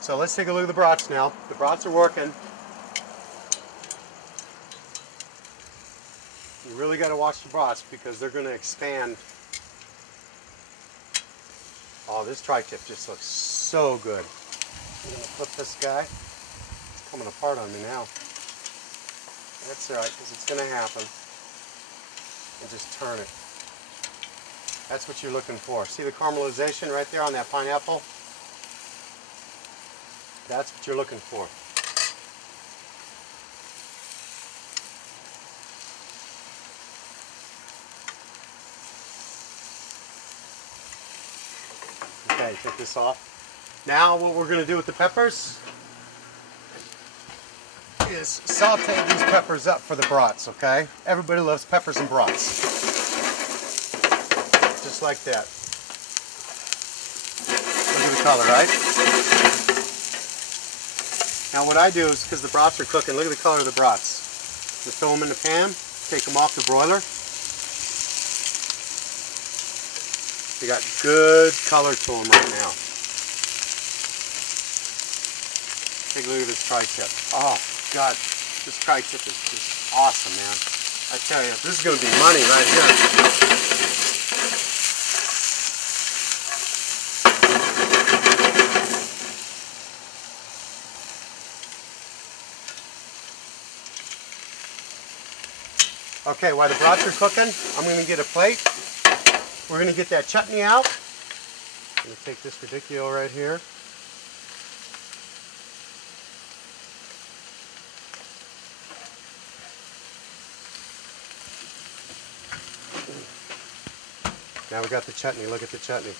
So let's take a look at the brats now. The brats are working. You really got to watch the brats because they're going to expand. Oh, this tri-tip just looks so good. I'm going to flip this guy. It's coming apart on me now. That's alright, because it's going to happen. And just turn it. That's what you're looking for. See the caramelization right there on that pineapple? That's what you're looking for. Okay, take this off. Now what we're going to do with the peppers is saute these peppers up for the brats, okay? Everybody loves peppers and brats. Just like that. Look at the color, right? Now what I do is, because the brats are cooking, look at the color of the brats. Just throw them in the pan, take them off the broiler. They got good color to them right now. Take a look at this tri-tip. Oh, God, this tri-tip is just awesome, man. I tell you, this is going to be money right here. Okay, while the brats are cooking, I'm going to get a plate. We're going to get that chutney out. I'm going to take this radicchio right here. Now we got the chutney. Look at the chutney.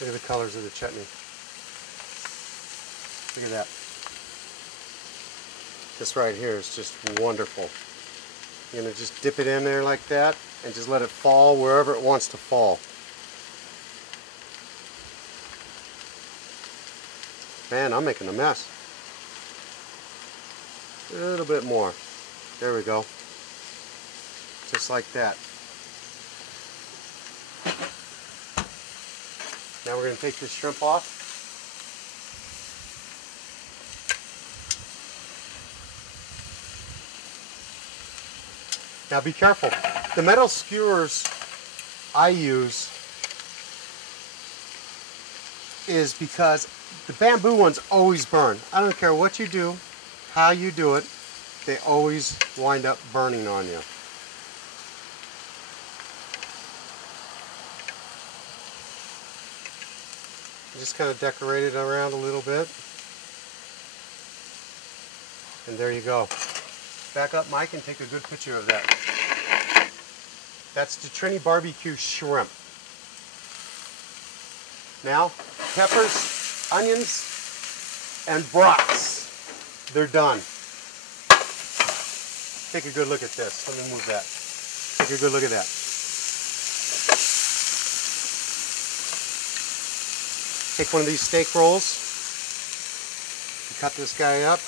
Look at the colors of the chutney. Look at that. This right here is just wonderful. You're going to just dip it in there like that and just let it fall wherever it wants to fall. Man, I'm making a mess. A little bit more. There we go. Just like that. Now we're going to take this shrimp off. Now be careful. The metal skewers I use is because the bamboo ones always burn. I don't care what you do, how you do it, they always wind up burning on you. Just kind of decorate it around a little bit. And there you go. Back up, Mike, and take a good picture of that. That's the Trini barbecue shrimp. Now, peppers, onions, and brats. They're done. Take a good look at this. Let me move that. Take a good look at that. Take one of these steak rolls. You cut this guy up.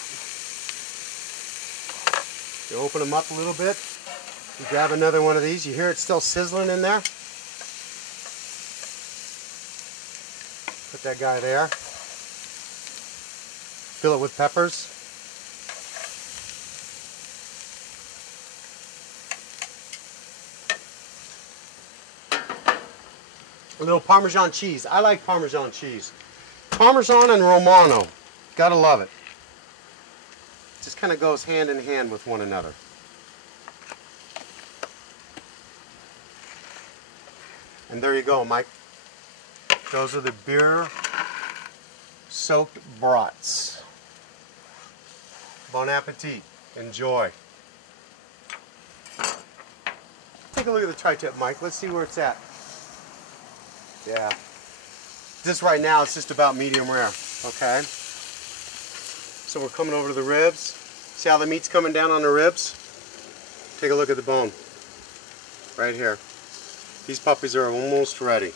You open them up a little bit. You grab another one of these. You hear it still sizzling in there? Put that guy there. Fill it with peppers. A little Parmesan cheese. I like Parmesan cheese. Parmesan and Romano. Gotta love it. Just kind of goes hand in hand with one another. And there you go, Mike. Those are the beer-soaked brats. Bon appetit. Enjoy. Take a look at the tri-tip, Mike. Let's see where it's at. Yeah. This right now is just about medium rare. Okay. So we're coming over to the ribs. See how the meat's coming down on the ribs? Take a look at the bone. Right here. These puppies are almost ready.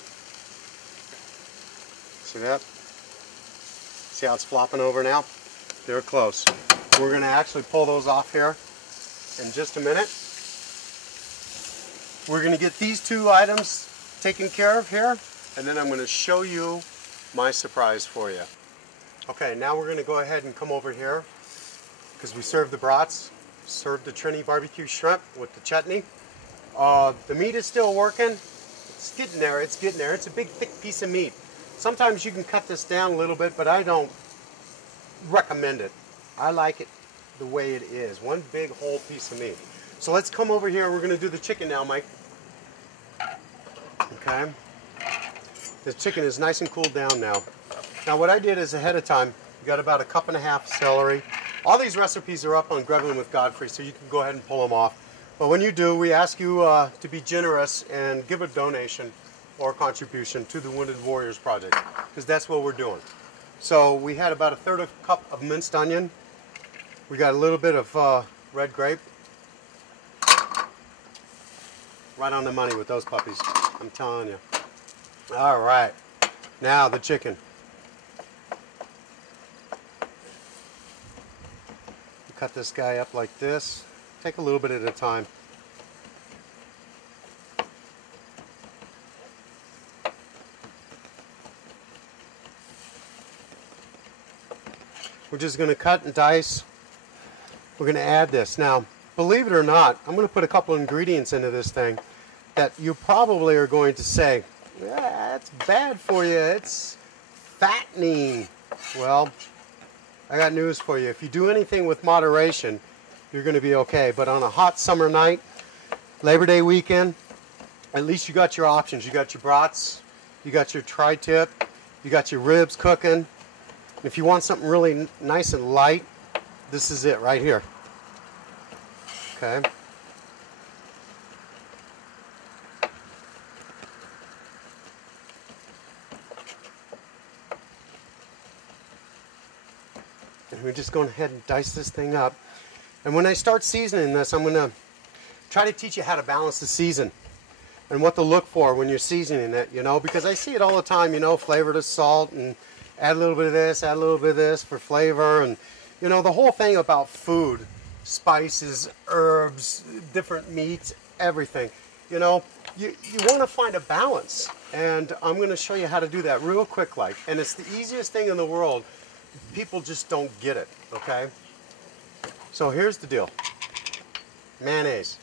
See that? See how it's flopping over now? They're close. We're going to actually pull those off here in just a minute. We're going to get these two items taken care of here, and then I'm going to show you my surprise for you. Okay, now we're going to go ahead and come over here because we served the brats, served the Trini barbecue shrimp with the chutney. The meat is still working. It's getting there, it's getting there. It's a big thick piece of meat. Sometimes you can cut this down a little bit, but I don't recommend it. I like it the way it is. One big whole piece of meat. So let's come over here and we're going to do the chicken now, Mike. Okay. The chicken is nice and cooled down now. Now what I did is ahead of time, you got about 1.5 cups celery. All these recipes are up on Grubbin with Godfrey, so you can go ahead and pull them off. But when you do, we ask you to be generous and give a donation or contribution to the Wounded Warriors Project, because that's what we're doing. So we had about 1/3 cup of minced onion. We got a little bit of red grape. Right on the money with those puppies, I'm telling you. All right, now the chicken. Cut this guy up like this. Take a little bit at a time. We're just going to cut and dice. We're going to add this. Now, believe it or not, I'm going to put a couple ingredients into this thing that you probably are going to say, yeah, that's bad for you. It's fattening. Well, I got news for you. If you do anything with moderation, you're going to be okay. But on a hot summer night, Labor Day weekend, at least you got your options. You got your brats, you got your tri-tip, you got your ribs cooking. If you want something really nice and light, this is it right here. Okay. And we're just going ahead and dice this thing up. And when I start seasoning this, I'm going to try to teach you how to balance the season and what to look for when you're seasoning it, you know, because I see it all the time, you know, flavor to salt and add a little bit of this, add a little bit of this for flavor. And, you know, the whole thing about food, spices, herbs, different meats, everything, you know, you want to find a balance. And I'm going to show you how to do that real quick like. And it's the easiest thing in the world. People just don't get it, okay? So here's the deal. Mayonnaise.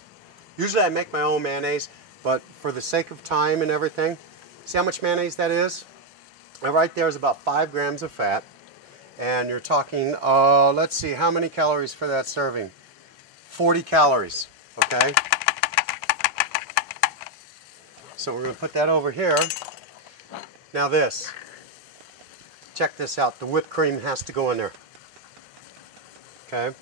Usually I make my own mayonnaise, but for the sake of time and everything, see how much mayonnaise that is? Right there is about 5 grams of fat. And you're talking, let's see, how many calories for that serving? 40 calories, okay? So we're going to put that over here. Now this. Check this out. The whipped cream has to go in there. Okay?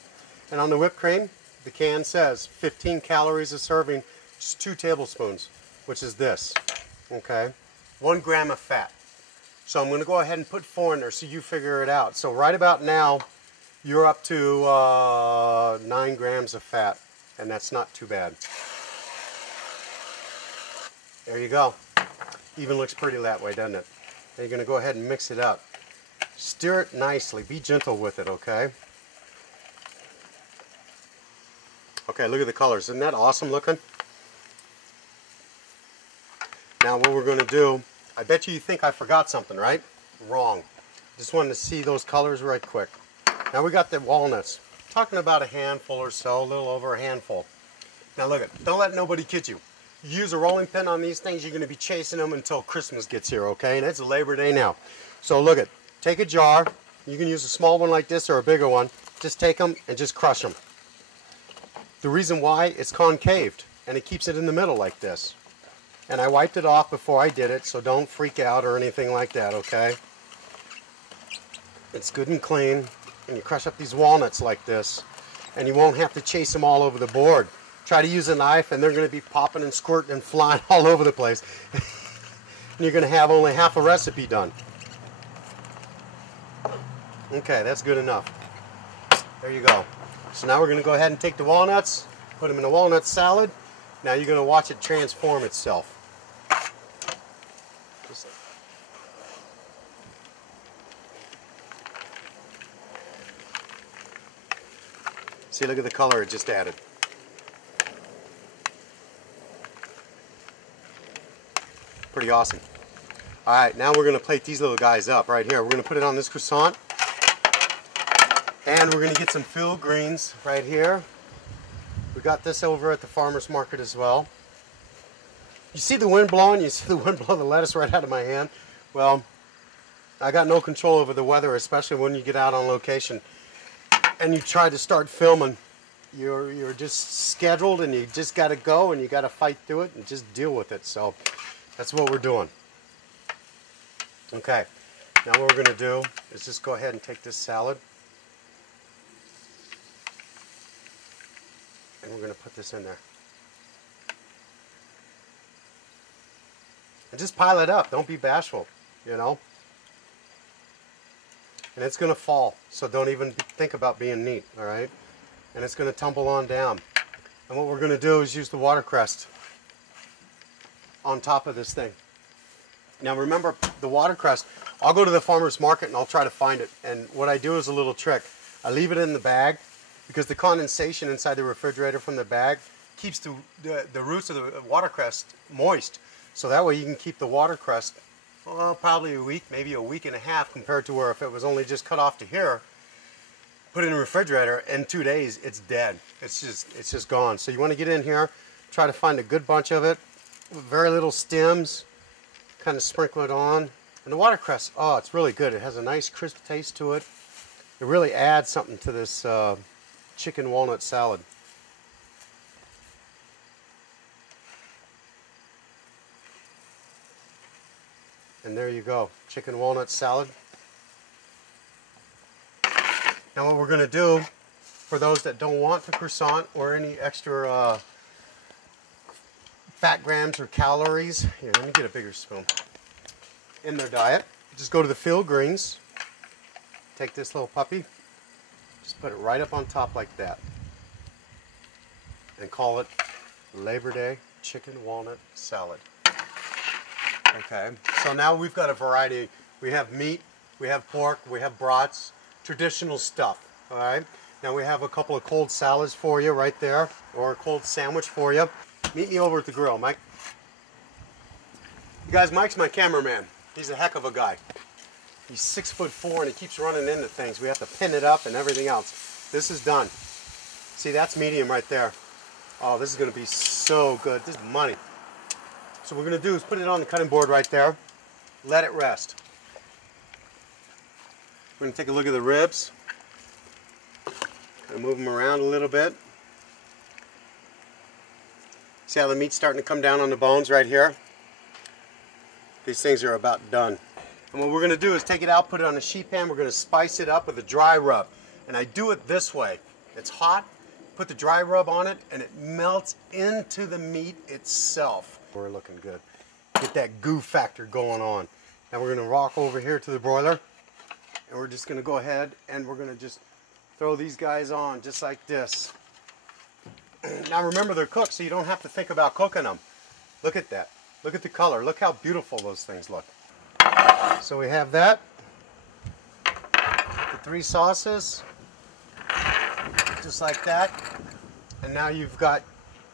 And on the whipped cream, the can says 15 calories a serving, just 2 tablespoons, which is this. Okay? 1 gram of fat. So I'm going to go ahead and put 4 in there so you figure it out. So right about now, you're up to 9 grams of fat, and that's not too bad. There you go. Even looks pretty that way, doesn't it? Now you're going to go ahead and mix it up. Stir it nicely. Be gentle with it, okay? Okay, look at the colors. Isn't that awesome looking? Now what we're going to do, I bet you think I forgot something, right? Wrong. Just wanted to see those colors right quick. Now we got the walnuts. Talking about a handful or so, a little over a handful. Now look, don't let nobody kid you. You use a rolling pin on these things, you're going to be chasing them until Christmas gets here, okay? And it's Labor Day now. So look at, take a jar. You can use a small one like this or a bigger one. Just take them and just crush them. The reason why, it's concaved and it keeps it in the middle like this. And I wiped it off before I did it, so don't freak out or anything like that, okay? It's good and clean, and you crush up these walnuts like this, and you won't have to chase them all over the board. Try to use a knife, and they're going to be popping and squirting and flying all over the place. And you're going to have only half a recipe done. Okay, that's good enough. There you go. So now we're going to go ahead and take the walnuts, put them in a walnut salad. Now you're going to watch it transform itself. See, look at the color it just added. Pretty awesome. All right, now we're going to plate these little guys up right here. We're going to put it on this croissant. And we're going to get some field greens right here. We got this over at the farmer's market as well. You see the wind blowing? You see the wind blow the lettuce right out of my hand? Well, I got no control over the weather, especially when you get out on location and you try to start filming. You're just scheduled and you just got to go and you got to fight through it and just deal with it. So that's what we're doing. Okay, now what we're going to do is just go ahead and take this salad and we're going to put this in there. And just pile it up. Don't be bashful, you know. And it's going to fall, so don't even think about being neat, all right? And it's going to tumble on down. And what we're going to do is use the watercress on top of this thing. Now remember, the watercress, I'll go to the farmer's market and I'll try to find it. And what I do is a little trick. I leave it in the bag because the condensation inside the refrigerator from the bag keeps the roots of the watercress moist. So that way you can keep the watercress, well, probably a week, maybe a week and a half, compared to where if it was only just cut off to here, put it in the refrigerator, in 2 days it's dead. It's just gone. So you want to get in here, try to find a good bunch of it, with very little stems, kind of sprinkle it on. And the watercress, oh, it's really good. It has a nice crisp taste to it. It really adds something to this chicken walnut salad. And there you go, chicken walnut salad. Now what we're going to do, for those that don't want the croissant or any extra fat grams or calories, here, let me get a bigger spoon, in their diet, just go to the field greens, take this little puppy, just put it right up on top like that, and call it Labor Day Chicken Walnut Salad. Okay, so now we've got a variety. We have meat, we have pork, we have brats, traditional stuff, all right? Now we have a couple of cold salads for you right there, or a cold sandwich for you. Meet me over at the grill, Mike. You guys, Mike's my cameraman. He's a heck of a guy. He's 6'4" and he keeps running into things. We have to pin it up and everything else. This is done. See, that's medium right there. Oh, this is gonna be so good. This is money. So what we're going to do is put it on the cutting board right there, let it rest. We're going to take a look at the ribs, kind of move them around a little bit. See how the meat's starting to come down on the bones right here? These things are about done. And what we're going to do is take it out, put it on a sheet pan. We're going to spice it up with a dry rub. And I do it this way. It's hot, put the dry rub on it, and it melts into the meat itself. We're looking good. Get that goo factor going on. Now we're going to walk over here to the broiler, and we're just going to go ahead and we're going to just throw these guys on just like this. Now remember, they're cooked, so you don't have to think about cooking them. Look at that. Look at the color. Look how beautiful those things look. So we have that. The 3 sauces. Just like that. And now you've got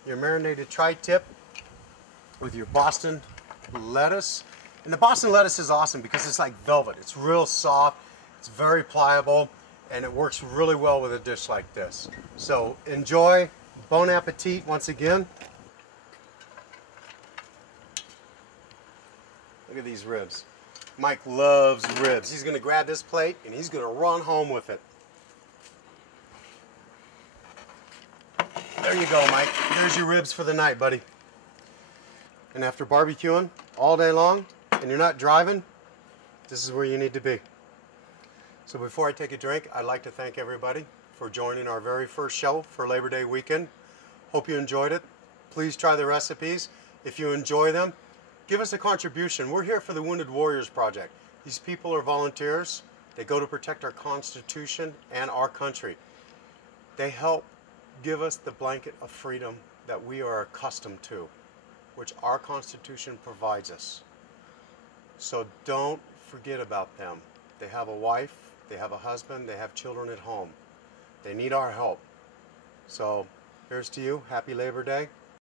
your marinated tri-tip with your Boston lettuce. And the Boston lettuce is awesome because it's like velvet. It's real soft, it's very pliable, and it works really well with a dish like this. So enjoy, bon appetit once again. Look at these ribs. Mike loves ribs. He's gonna grab this plate and he's gonna run home with it. There you go, Mike. There's your ribs for the night, buddy. And after barbecuing all day long and you're not driving, this is where you need to be. So before I take a drink, I'd like to thank everybody for joining our very first show for Labor Day weekend. Hope you enjoyed it. Please try the recipes. If you enjoy them, give us a contribution. We're here for the Wounded Warriors Project. These people are volunteers. They go to protect our Constitution and our country. They help give us the blanket of freedom that we are accustomed to, which our Constitution provides us. So don't forget about them. They have a wife, they have a husband, they have children at home. They need our help. So here's to you. Happy Labor Day.